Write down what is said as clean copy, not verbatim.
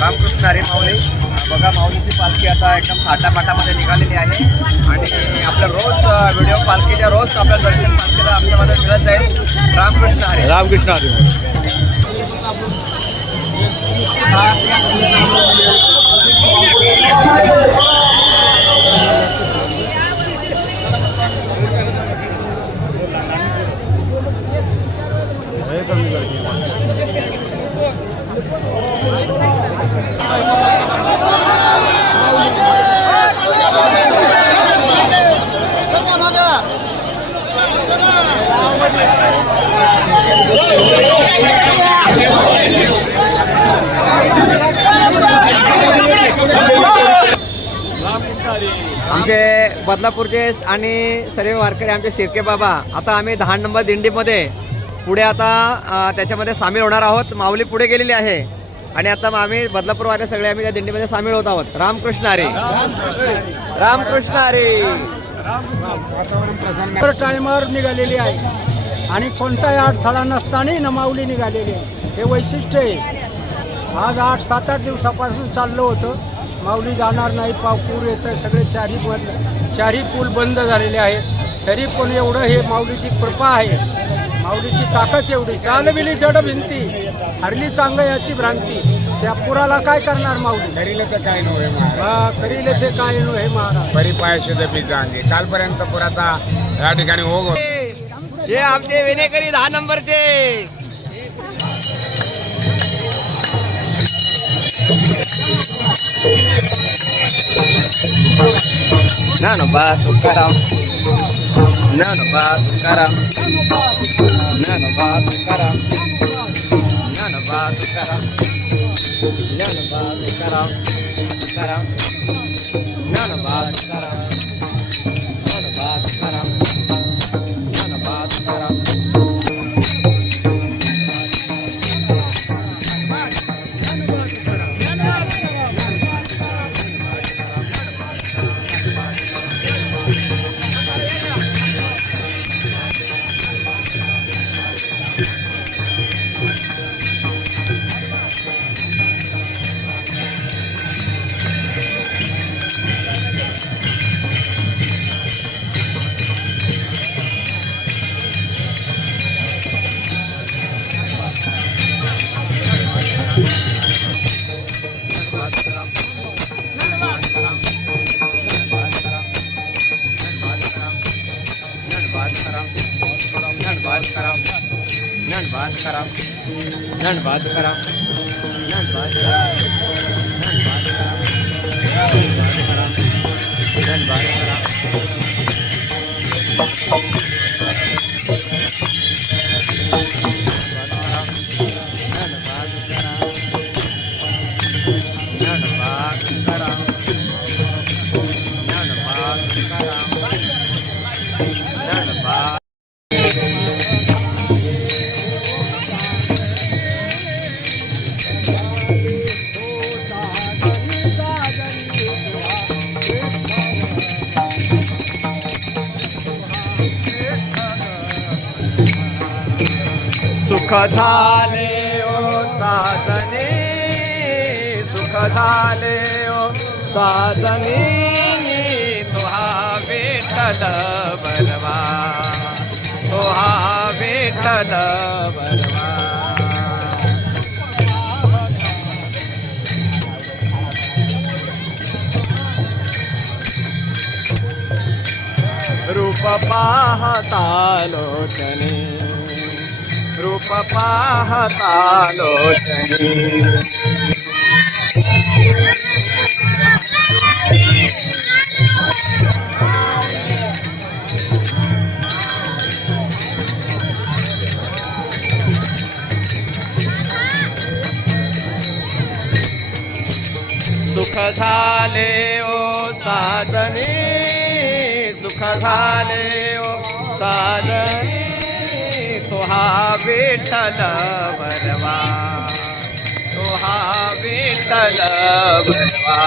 रामकृष्ण हरी माऊली. बघा माऊलीची पालखी आता एकदम थाटामाटामध्ये निघालेली आहे आणि आपल्या रोज व्हिडिओ पालखीच्या रोज आपल्याला दर्शन पालखीला आमच्यामध्ये मिळत जाईल. रामकृष्ण हरी. रामकृष्ण हरी. आमचे बदलापूरचे आणि सर्व वारकरी आमचे शिर्के बाबा आता आम्ही 10 नंबर दिंडीमध्ये पुढे आता त्याच्यामध्ये सामील होणार आहोत. माऊली पुढे गेलेली आहे आणि आता आम्ही बदलापूरवाले सगळे आम्ही त्या दिंडीमध्ये सामील होत आहोत. रामकृष्ण हरी. रामकृष्ण हरी. टायमावर निघालेली आहे आणि कोणताही अडथळा नसताना न माऊली निघालेली आहे. हे वैशिष्ट्य आहे. आज 8-7 दिवसापासून चाललं होतं माऊली जाणार नाही, पूर येतं, सगळे चारही पूल बंद झालेले आहेत. तरी पण एवढं हे माऊलीची कृपा आहे, माऊलीची ताकद एवढी. चालविली जड भिंती हरली चांगलं याची भ्रांती. त्या पुराला काय करणार माऊली? करील तर काय नव्हे करील ते काय नो हे महाराज. बरी पायाशी दबी जांगे. कालपर्यंत पुराचा या ठिकाणी होग जे आमचे विनेकरी 10 नंबरचे. ज्ञानोबा तुकाराम. ज्ञानोबा तुकाराम. ज्ञानोबा तुकाराम. ज्ञानोबा तुकाराम. ज्ञानोबा तुकाराम. तुकाराम. ज्ञानोबा तुकाराम. ज्ञानोबा तुकाराम. ज्ञानोबा तुकाराम. धन्यवाद करा. सुख झाले ओ साधने, सुख झाले ओ साधने, तुहा विठ्ठल बलवा, तुहा विठ्ठल बलवा. रूप पाहता लोचने, रूप पाहता लोचने, सुख झाले ओ साधने, सुख झाले ओ साधने, तुहा विठ्ठल बलवा, तुहा विठ्ठल बलवा.